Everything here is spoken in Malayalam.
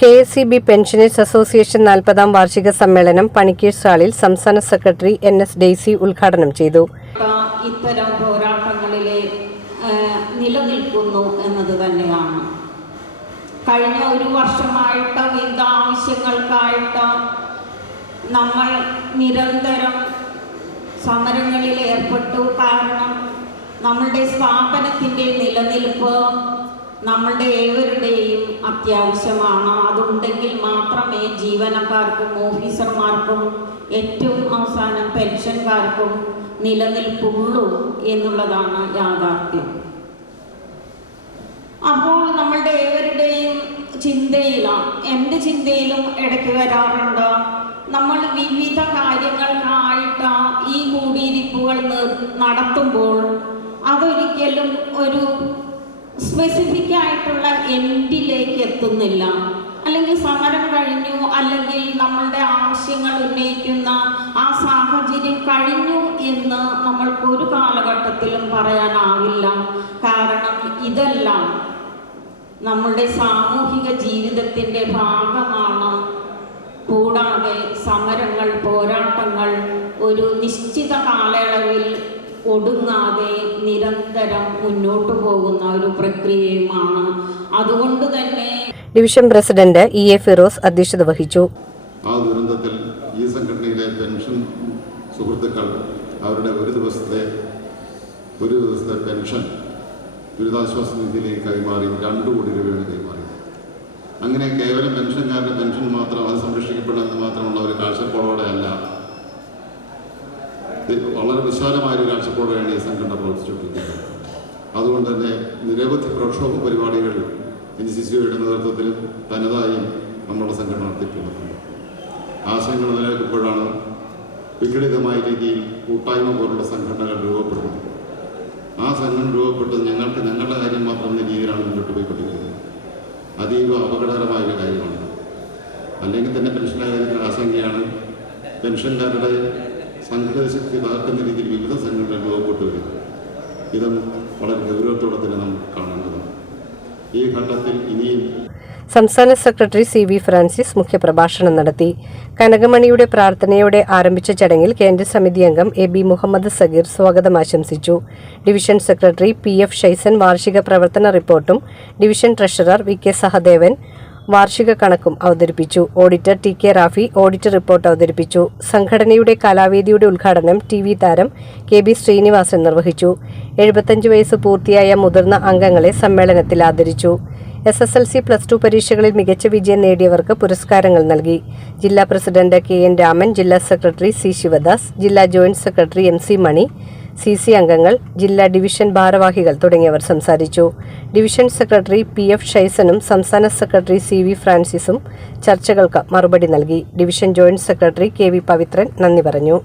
KSEB പെൻഷനേഴ്സ് അസോസിയേഷൻ 40-ാം വാർഷിക സമ്മേളനം പണിക്കേഴ്സ് ഹാളിൽ സംസ്ഥാന സെക്രട്ടറി NS ഡെയ്സി ഉദ്ഘാടനം ചെയ്തു. ഇത്തരം പോരാട്ടങ്ങളിലെ നിലനിൽക്കുന്നു എന്നത് തന്നെയാണ്. കഴിഞ്ഞ ഒരു വർഷമായിട്ട് വിവിധ ആവശ്യങ്ങൾക്കായിട്ട് നമ്മൾ നിരന്തരം സമരങ്ങളിൽ ഏർപ്പെട്ടു. കാരണം നമ്മളുടെ സ്ഥാപനത്തിൻ്റെ നിലനിൽപ്പ് നമ്മളുടെ ഏവരുടെയും അത്യാവശ്യമാണ്. അതുണ്ടെങ്കിൽ മാത്രമേ ജീവനക്കാർക്കും ഓഫീസർമാർക്കും ഏറ്റവും അവസാനം പെൻഷൻകാർക്കും നിലനിൽപ്പുള്ളൂ എന്നുള്ളതാണ് യാഥാർത്ഥ്യം. അപ്പോൾ നമ്മളുടെ ഏവരുടെയും ചിന്തയിലാണ്, എൻ്റെ ചിന്തയിലും ഇടയ്ക്ക് വരാറുണ്ട്, നമ്മൾ വിവിധ കാര്യങ്ങൾക്കായിട്ട് ഈ കൂടിയിരിപ്പുകൾ നടത്തുമ്പോൾ അതൊരിക്കലും ഒരു സ്പെസിഫിക് ആയിട്ടുള്ള എൻഡിലേക്ക് എത്തുന്നില്ല. അല്ലെങ്കിൽ സമരം കഴിഞ്ഞു, അല്ലെങ്കിൽ നമ്മളുടെ ആവശ്യങ്ങൾ ഉന്നയിക്കുന്ന ആ സാഹചര്യം കഴിഞ്ഞു എന്ന് നമ്മൾക്കൊരു കാലഘട്ടത്തിലും പറയാനാവില്ല. കാരണം ഇതെല്ലാം നമ്മളുടെ സാമൂഹിക ജീവിതത്തിൻ്റെ ഭാഗമാണ്. കൂടാതെ സമരങ്ങൾ, പോരാട്ടങ്ങൾ ഒരു നിശ്ചിത കാലയളവിൽ ഒടുങ്ങാതെ നിരന്തരം മുന്നോട്ടു പോകുന്ന ഒരു പ്രക്രിയയുമാണ്. അതുകൊണ്ട് തന്നെ ഡിവിഷൻ പ്രസിഡന്റ് EA ഫിറോസ് അധ്യക്ഷത വഹിച്ചു. ആ ദുരന്തത്തിൽ ഈ സംഘടനയിലെ പെൻഷൻ സുഹൃത്തുക്കൾ അവരുടെ ഒരു ദിവസത്തെ പെൻഷൻ ദുരിതാശ്വാസ നിധിയിലേക്ക് കൈമാറി 2 കോടി രൂപയാണ് കൈമാറി. അങ്ങനെ കേവലം പെൻഷൻകാരുടെ പെൻഷൻ മാത്രം അത് സംരക്ഷിക്കപ്പെടുന്നത് മാത്രമുള്ള ഒരു കാഴ്ചപ്പാടോടെ അല്ല, വളരെ വിശാലമായൊരു കാഴ്ചപ്പാടോടെയാണ് ഈ സംഘടന പ്രവർത്തിച്ചുകൊണ്ടിരിക്കുന്നത്. അതുകൊണ്ട് തന്നെ നിരവധി പ്രക്ഷോഭ പരിപാടികൾ NCCയുടെ നേതൃത്വത്തിൽ തനതായും നമ്മുടെ സംഘടന നടത്തിപ്പോകുന്നുണ്ട്. ആശയങ്ങൾ നിലനിൽക്കുമ്പോഴാണ് വിഘടിതമായ രീതിയിൽ കൂട്ടായ്മ പോലുള്ള സംഘടനകൾ രൂപപ്പെടുന്നത്. ആ സംഘടന രൂപപ്പെട്ട് ഞങ്ങളുടെ കാര്യം മാത്രം എന്ന രീതിയിലാണ് മുന്നോട്ട് പോയിക്കൊണ്ടിരിക്കുന്നത്. അതീവ അപകടകരമായൊരു കാര്യമാണ്. അല്ലെങ്കിൽ തന്നെ പെൻഷൻ്റെ കാര്യത്തിൽ ആശങ്കയാണ്. പെൻഷൻകാരുടെ സംഘടിത ശക്തി തകർക്കുന്ന രീതിയിൽ വിവിധ സംഘടനകൾ രൂപപ്പെട്ടു വരും. ഇതും വളരെ ഗൗരവത്തോടെ തന്നെ നമുക്ക് കാണേണ്ടതാണ്. ഈ ഘട്ടത്തിൽ ഇനിയും സംസ്ഥാന സെക്രട്ടറി CV ഫ്രാൻസിസ് മുഖ്യപ്രഭാഷണം നടത്തി. കനകമണിയുടെ പ്രാർത്ഥനയോടെ ആരംഭിച്ച ചടങ്ങിൽ കേന്ദ്ര സമിതി അംഗം AB മുഹമ്മദ് സഗീർ സ്വാഗതം ആശംസിച്ചു. ഡിവിഷൻ സെക്രട്ടറി PF ഷൈസൻ വാർഷിക പ്രവർത്തന റിപ്പോർട്ടും ഡിവിഷൻ ട്രഷറർ VK സഹദേവൻ വാർഷിക കണക്കും അവതരിപ്പിച്ചു. Auditor TK Rafi audit report അവതരിപ്പിച്ചു. സംഘടനയുടെ കലാവേദിയുടെ ഉദ്ഘാടനം TV താരം KB ശ്രീനിവാസൻ നിർവഹിച്ചു. 75 വയസ്സ് പൂർത്തിയായ മുതിർന്ന അംഗങ്ങളെ സമ്മേളനത്തിൽ ആദരിച്ചു. SSLC +2 പരീക്ഷകളിൽ മികച്ച വിജയം നേടിയവർക്ക് പുരസ്കാരങ്ങൾ നൽകി. ജില്ലാ പ്രസിഡന്റ് KN രാമൻ, ജില്ലാ സെക്രട്ടറി C ശിവദാസ്, ജില്ലാ ജോയിന്റ് സെക്രട്ടറി MC മണി, CC അംഗങ്ങൾ, ജില്ലാ ഡിവിഷൻ ഭാരവാഹികൾ തുടങ്ങിയവർ സംസാരിച്ചു. ഡിവിഷൻ സെക്രട്ടറി PF ഷൈസനും സംസ്ഥാന സെക്രട്ടറി CV ഫ്രാൻസിസും ചർച്ചകൾക്ക് മറുപടി നൽകി. Division joint secretary KV Pavithran നന്ദി പറഞ്ഞു.